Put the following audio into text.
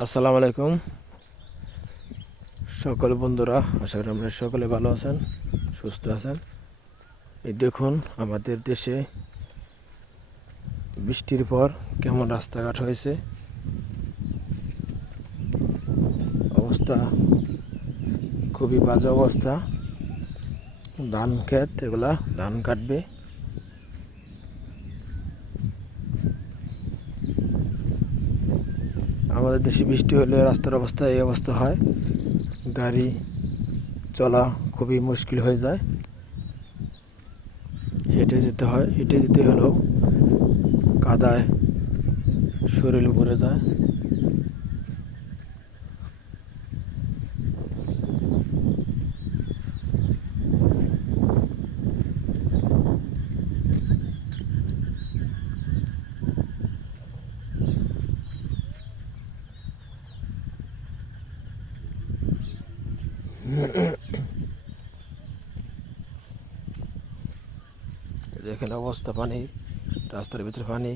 আসসালামু আলাইকুম সকল বন্ধুরা, আশা করি আপনারা সকলে ভালো আছেন, সুস্থ আছেন। এই দেখুন আমাদের দেশে বৃষ্টির পর কেমন রাস্তাঘাট হয়েছে। অবস্থা খুবই বাজে অবস্থা। ধান ক্ষেত, এগুলা ধান কাটবে। আমাদের দেশে বৃষ্টি হলে রাস্তার অবস্থা এই অবস্থা হয়, গাড়ি চলা খুবই মুশকিল হয়ে যায়। হেঁটে যেতে হয়, হেঁটে যেতে হলেও কাদায় শরীর ভরে যায়। দেখেন অবস্থা, পানি রাস্তার ভিতরে পানি।